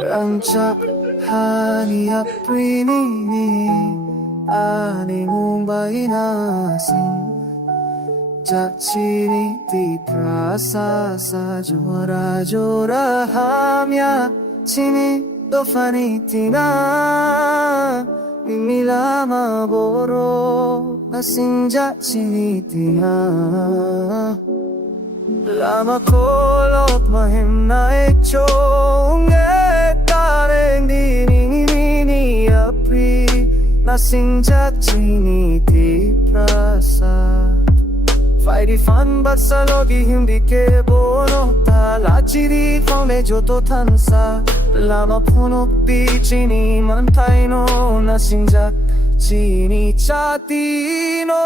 Rancak hani aprini ani mumbai nasin Jachini ti prasa sa jora jora hamya chini dofani tina mimila maboro nasin jachini tina Lama kolot mahim na ekchong dareng dinini api nasing jachini di prasa Fighty fun but sa logi hindi ke bono Talachi di fome joto tansa Lama puno pichini mantay no nasing jachini chatino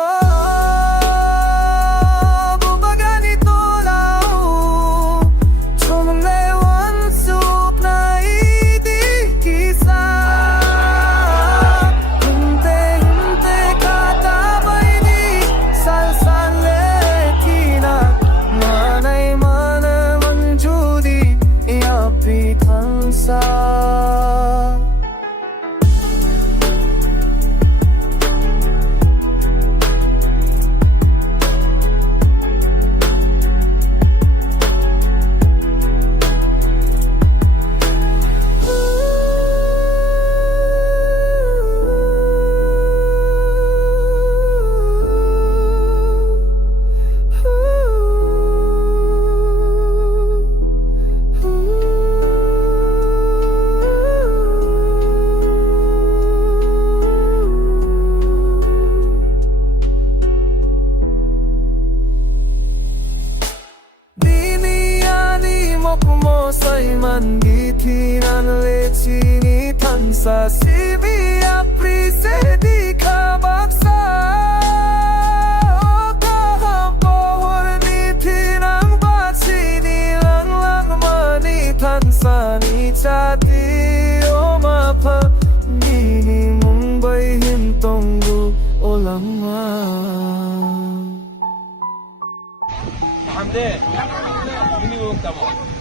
Saiman githinan lechini thansa sibi apri se dikha baksa kaha pohor nithinang bachini lang lang mani thansa ni chati o mapha ni mumbai hintonggu olama Hamde ini mau kamu